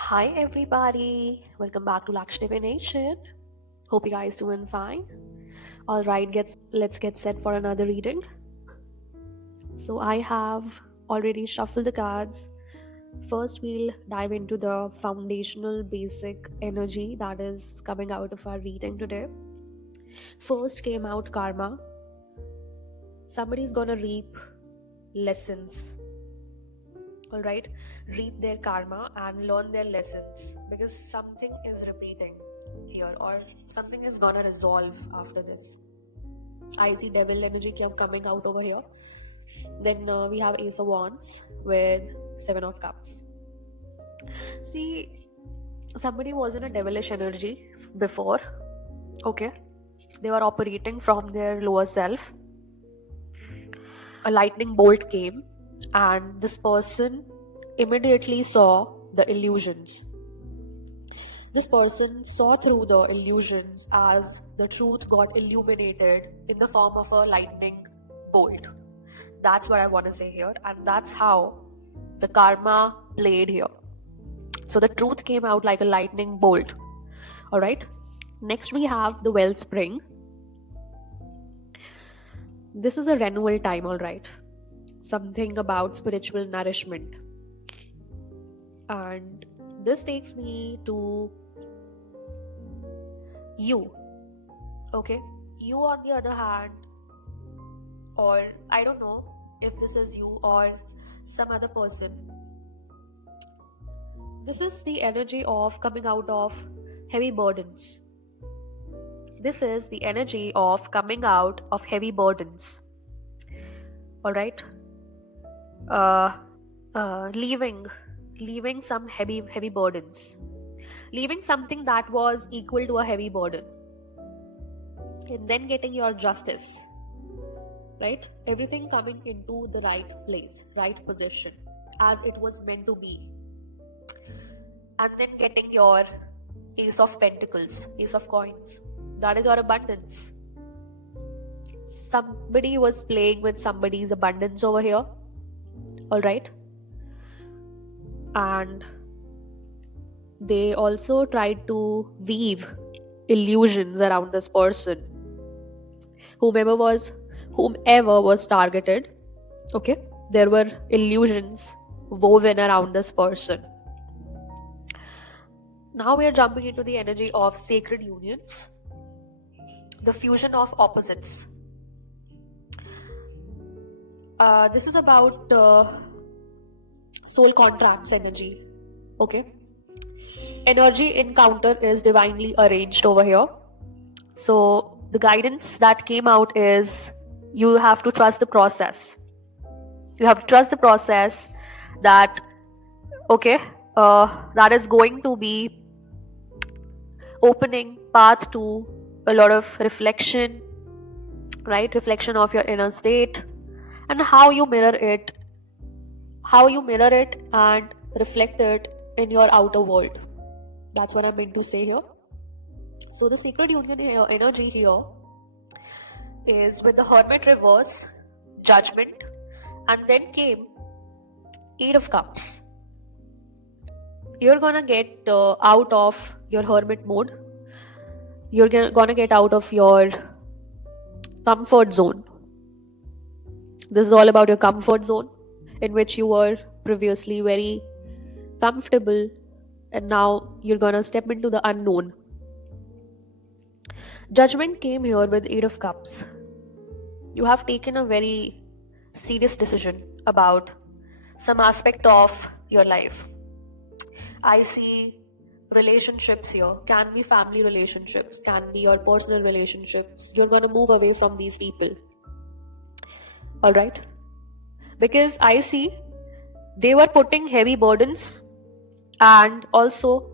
Hi everybody, welcome back to Laksh Divination. Hope you guys doing fine. All right, let's get set for another reading. So I have already shuffled the cards. First, we'll dive into the foundational basic energy that is coming out of our reading today. First came out karma. Somebody's gonna reap lessons. All right, reap their karma and learn their lessons because something is repeating here or something is gonna resolve after this. I see devil energy coming out over here. Then we have Ace of Wands with Seven of Cups. See, somebody was in a devilish energy before. Okay, they were operating from their lower self. A lightning bolt came, and this person immediately saw the illusions. This person saw through the illusions as the truth got illuminated in the form of a lightning bolt. That's what I want to say here, and that's how the karma played here. So the truth came out like a lightning bolt. All right. Next, we have the wellspring. This is a renewal time, all right. Something about spiritual nourishment. And this takes me to you. Okay. You, on the other hand, or I don't know if this is you or some other person. This is the energy of coming out of heavy burdens. This is the energy of coming out of heavy burdens. All right. Leaving some heavy burdens. Leaving something that was equal to a heavy burden. And then getting your justice. Right? Everything coming into the right place, right position, as it was meant to be. And then getting your Ace of Pentacles, Ace of Coins. That is your abundance. Somebody was playing with somebody's abundance over here. All right. And they also tried to weave illusions around this person. Whomever was targeted, okay, there were illusions woven around this person. Now we are jumping into the energy of sacred unions, the fusion of opposites. This is about soul contracts energy. Okay, energy encounter is divinely arranged over here. So the guidance that came out is you have to trust the process. You have to trust the process that, okay, that is going to be opening path to a lot of reflection, right? Reflection of your inner state and how you mirror it and reflect it in your outer world. That's what I meant to say here. So the sacred union energy here is with the Hermit reverse, Judgment, and then came Eight of Cups. You're gonna get out of your hermit mode. You're gonna get out of your comfort zone. This is all about your comfort zone, in which you were previously very comfortable, and now you're gonna step into the unknown. Judgment came here with Eight of Cups. You have taken a very serious decision about some aspect of your life. I see relationships here, can be family relationships, can be your personal relationships. You're going to move away from these people. All right? Because I see they were putting heavy burdens, and also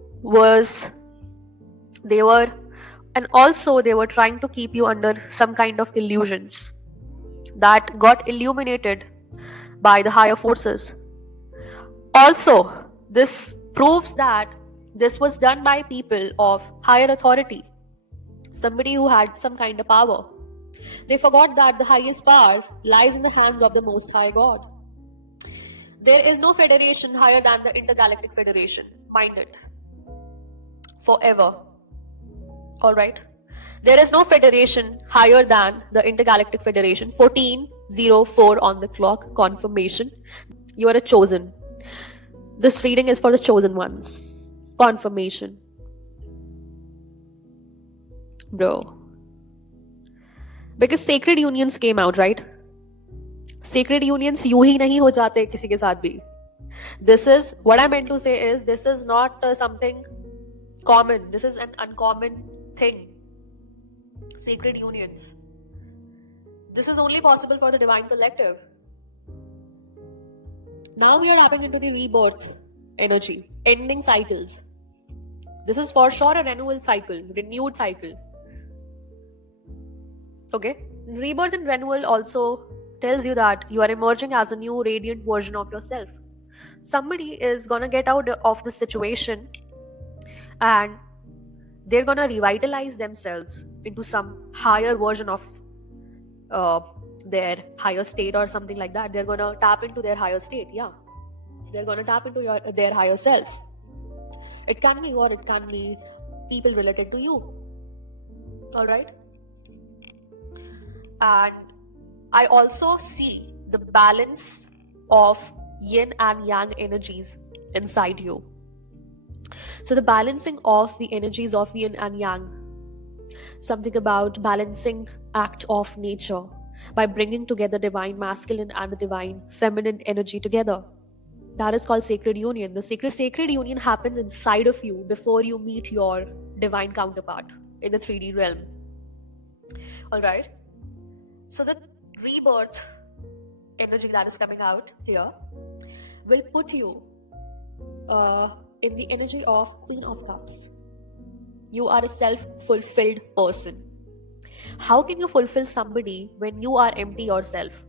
they were trying to keep you under some kind of illusions that got illuminated by the higher forces. Also, this proves that this was done by people of higher authority, somebody who had some kind of power. They forgot that the highest power lies in the hands of the Most High God. There is no federation higher than the Intergalactic Federation. Mind it. Forever. Alright? There is no federation higher than the Intergalactic Federation. 1404 on the clock. Confirmation. You are a chosen. This reading is for the chosen ones. Confirmation. Bro. Because sacred unions came out, right? Sacred unions यूं ही नहीं हो जाते किसी के साथ भी. This is, what I meant to say is, this is not something common. This is an uncommon thing. Sacred unions. This is only possible for the divine collective. Now we are tapping into the rebirth energy, ending cycles. This is for sure a renewal cycle, renewed cycle. Okay? Rebirth and renewal also tells you that you are emerging as a new radiant version of yourself. Somebody is gonna get out of this situation and they're gonna revitalize themselves into some higher version of their higher state or something like that. They're gonna tap into their higher state. Yeah, they're gonna tap into their higher self. It can be or it can be people related to you. All right. And I also see the balance of yin and yang energies inside you. So the balancing of the energies of yin and yang, something about balancing act of nature by bringing together divine masculine and the divine feminine energy together. That is called sacred union. The sacred union happens inside of you before you meet your divine counterpart in the 3D realm. All right. So the rebirth energy that is coming out here will put you in the energy of Queen of Cups. You are a self-fulfilled person. How can you fulfill somebody when you are empty yourself?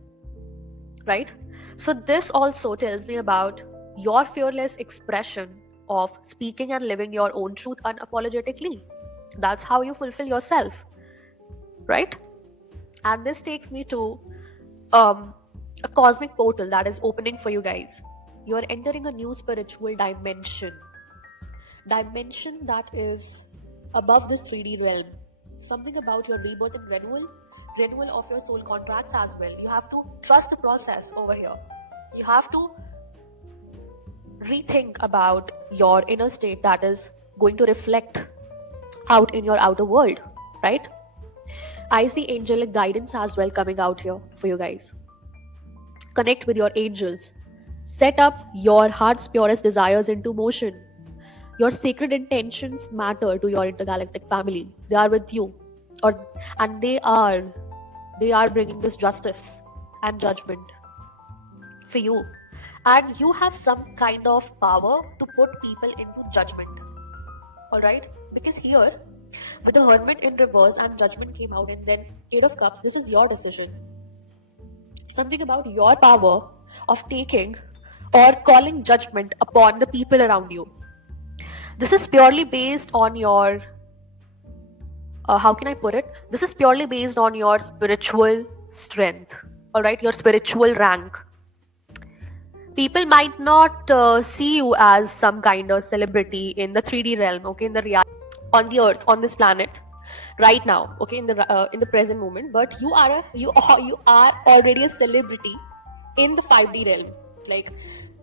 Right? So this also tells me about your fearless expression of speaking and living your own truth unapologetically. That's how you fulfill yourself. Right? And this takes me to a cosmic portal that is opening for you guys. You are entering a new spiritual dimension. Dimension that is above this 3D realm. Something about your rebirth and renewal of your soul contracts as well. You have to trust the process over here. You have to rethink about your inner state that is going to reflect out in your outer world, right? I see angelic guidance as well coming out here for you guys. Connect with your angels. Set up your heart's purest desires into motion. Your sacred intentions matter to your intergalactic family. They are with you, and they are bringing this justice and judgment for you. And you have some kind of power to put people into judgment. All right? Because here, with the Hermit in reverse and judgment came out, and then 8 of Cups, this is your decision. Something about your power of taking or calling judgment upon the people around you. This is purely based on your, how can I put it? This is purely based on your spiritual strength, all right? Your spiritual rank. People might not see you as some kind of celebrity in the 3D realm, okay, in the reality, on the earth, on this planet, right now, okay, in the present moment. But you are already a celebrity in the 5D realm, like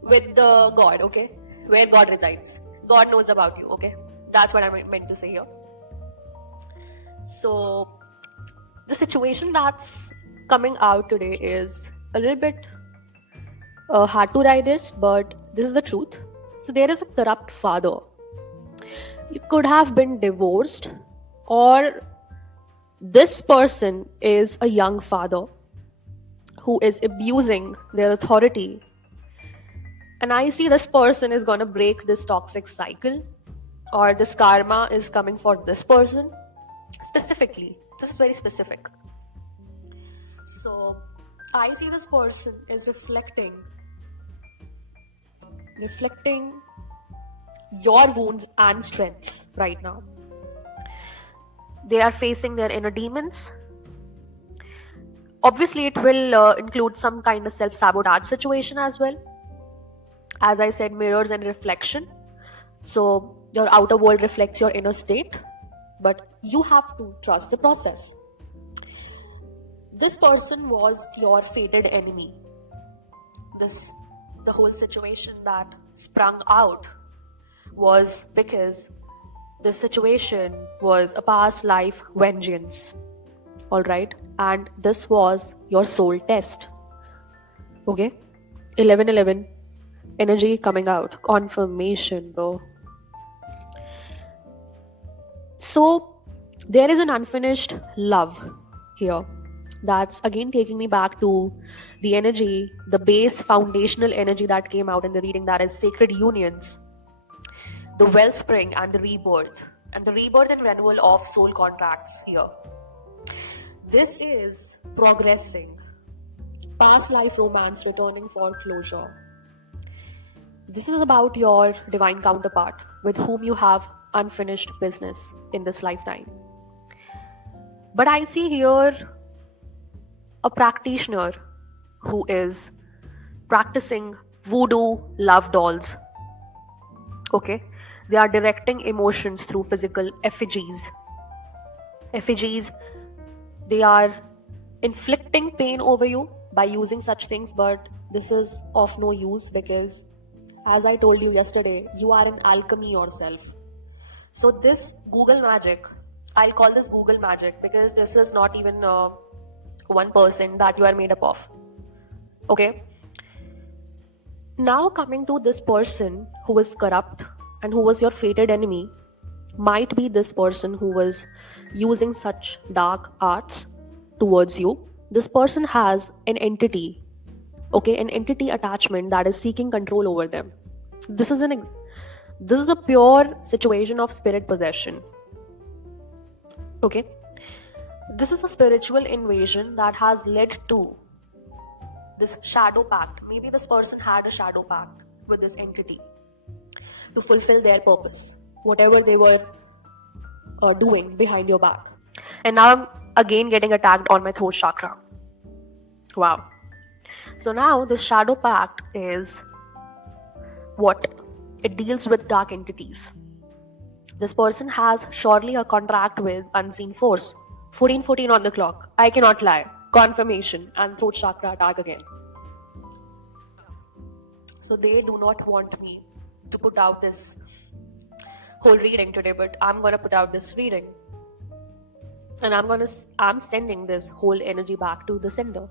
with the God, okay, where God resides. God knows about you, okay? That's what I meant to say here. So the situation that's coming out today is a little bit hard to digest, but this is the truth. So there is a corrupt father. You could have been divorced, or this person is a young father who is abusing their authority. And I see this person is going to break this toxic cycle, or this karma is coming for this person specifically. This is very specific. So I see this person is reflecting your wounds and strengths right now. They are facing their inner demons. Obviously, it will include some kind of self-sabotage situation as well. as I said, mirrors and reflection. So your outer world reflects your inner state, but you have to trust the process. This person was your fated enemy. The whole situation that sprung out was because this situation was a past life vengeance. All right, and this was your soul test. Okay, 1111 energy coming out, confirmation, bro. So there is an unfinished love here. That's again taking me back to the energy, the base foundational energy that came out in the reading, that is sacred unions, the wellspring and the rebirth and renewal of soul contracts here. This is progressing, past life romance returning for closure. This is about your divine counterpart with whom you have unfinished business in this lifetime. But I see here a practitioner who is practicing voodoo love dolls. Okay, they are directing emotions through physical effigies. They are inflicting pain over you by using such things, but this is of no use because, as I told you yesterday, you are an alchemy yourself. So this Google magic, I'll call this Google magic because this is not even one person that you are made up of. Okay, now coming to this person who was corrupt and who was your fated enemy, might be this person who was using such dark arts towards you. This person has an entity, okay, an entity attachment that is seeking control over them. This is a pure situation of spirit possession. Okay, this is a spiritual invasion that has led to this shadow pact. Maybe this person had a shadow pact with this entity to fulfill their purpose, whatever they were doing behind your back. And now I'm again getting attacked on my throat chakra. Wow. So now this shadow pact is what? It deals with dark entities. This person has surely a contract with unseen force. 14:14 on the clock. I cannot lie. Confirmation and throat chakra attack again. So they do not want me to put out this whole reading today, but I'm gonna put out this reading. And I'm sending this whole energy back to the sender.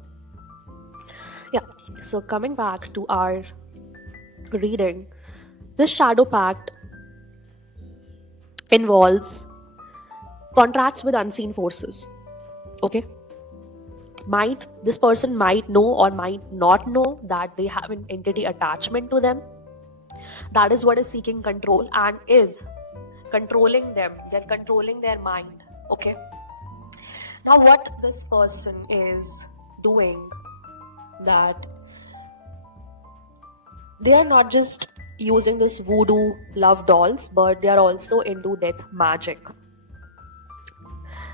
Yeah. So coming back to our reading, this shadow pact involves contracts with unseen forces. Okay, this person might know or might not know that they have an entity attachment to them that is what is seeking control and is controlling them. They're controlling their mind. Okay, now what this person is doing, that they are not just using this voodoo love dolls, but they are also into death magic.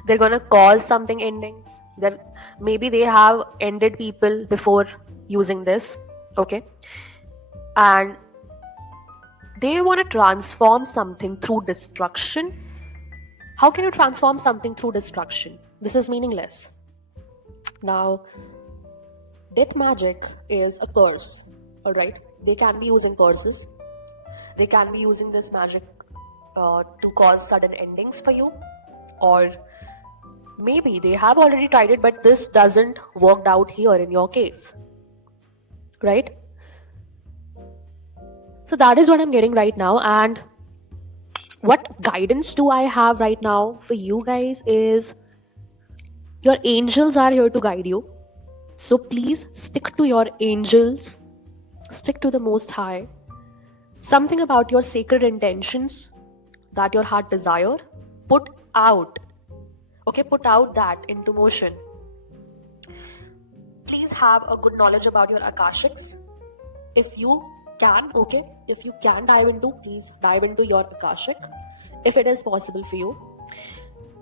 They're gonna cause something endings. Maybe they have ended people before using this. Okay, and they want to transform something through destruction. How can you transform something through destruction? This is meaningless. Now, death magic is a curse. All right, they can be using curses. They can be using this magic to cause sudden endings for you, or maybe they have already tried it, but this doesn't work out here in your case, right? So that is what I'm getting right now. And what guidance do I have right now for you guys is your angels are here to guide you. So please stick to your angels, stick to the Most High. Something about your sacred intentions that your heart desire, put out. Okay, put out that into motion. Please have a good knowledge about your Akashics. If you can, okay, if you can dive into, please dive into your Akashic if it is possible for you.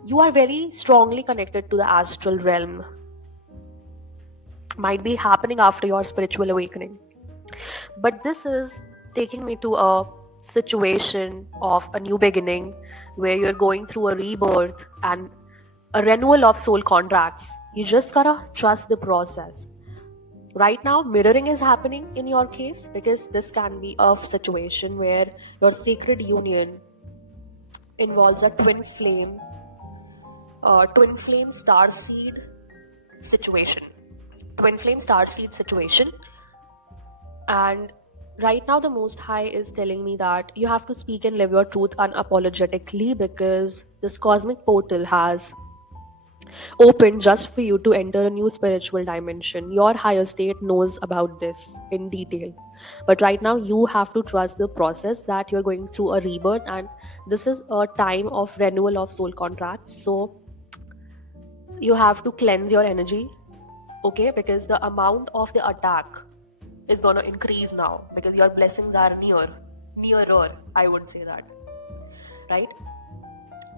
You are very strongly connected to the astral realm. Might be happening after your spiritual awakening. But this is taking me to a situation of a new beginning where you're going through a rebirth and a renewal of soul contracts. You just gotta trust the process. Right now, mirroring is happening in your case because this can be a situation where your sacred union involves a twin flame star seed situation. Twin flame star seed situation. And right now, the Most High is telling me that you have to speak and live your truth unapologetically because this cosmic portal has opened just for you to enter a new spiritual dimension. Your higher state knows about this in detail. But right now, you have to trust the process that you're going through a rebirth, and this is a time of renewal of soul contracts. So, you have to cleanse your energy, okay? Because the amount of the attack is gonna increase now because your blessings are nearer, I would say that, right?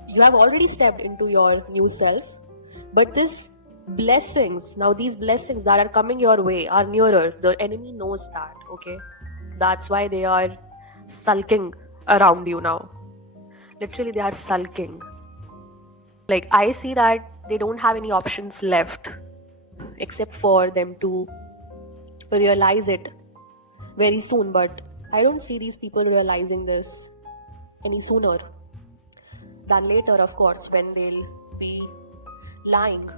You have already stepped into your new self, but these blessings that are coming your way are nearer. The enemy knows that, okay? That's why they are sulking around you now. Literally, they are sulking. Like, I see that they don't have any options left except for them to realize it very soon, but I don't see these people realizing this any sooner than later, of course, when they'll be lying.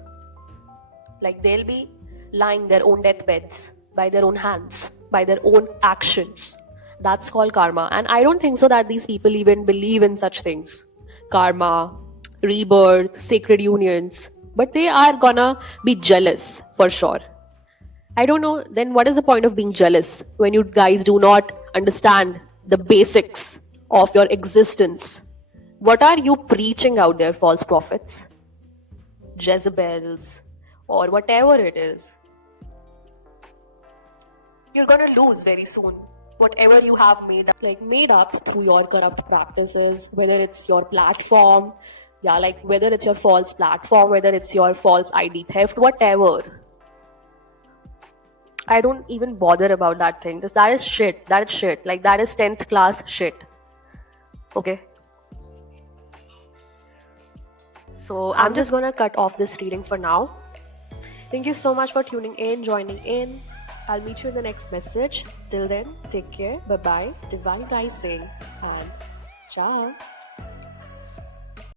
Like, they'll be lying their own deathbeds by their own hands, by their own actions. That's called karma. And I don't think so that these people even believe in such things. Karma, rebirth, sacred unions. But they are gonna be jealous for sure. I don't know, then what is the point of being jealous when you guys do not understand the basics of your existence? What are you preaching out there, false prophets, Jezebels, or whatever it is? You're gonna lose very soon. Whatever you have made up through your corrupt practices, whether it's your platform, whether it's your false platform, whether it's your false ID theft, whatever. I don't even bother about that thing. That is shit. That is shit. Like, that is 10th class shit. Okay? So, I'm just gonna cut off this reading for now. Thank you so much for tuning in, joining in. I'll meet you in the next message. Till then, take care. Bye-bye. Divine rising. And ciao.